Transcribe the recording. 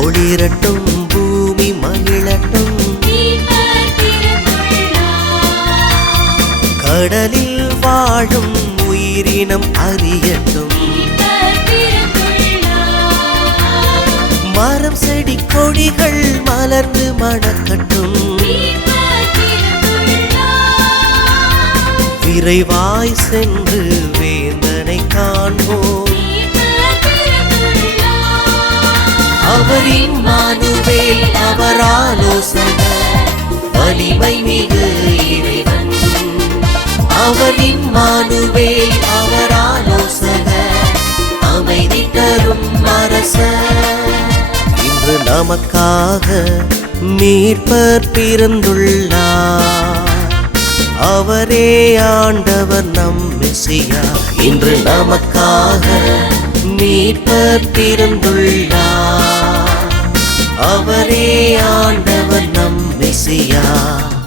ஒளிரட்டும் பூமி மகிழட்டும், கடலில் வாழும் உயிரினம் அறியட்டும், மரம் செடி கொடிகள் மலர்ந்து மணக்கட்டும், விரைவாய் சென்று வேந்தனை காண்போம். அவர் இம்மானுவேல், அவர் ஆலோசகர், வலிமை மிகு இறைவன். அவர் இம்மானுவேல், அவர் ஆலோசகர், அமைதி தரும் அரசர். இன்று நமக்காக மீட்பர் பிறந்துள்ளார், அவரே ஆண்டவர் நம் மெசியா. இன்று நமக்காக மீட்பர் பிறந்துள்ளார், அவரே ஆண்டவர் நம் மெசியா.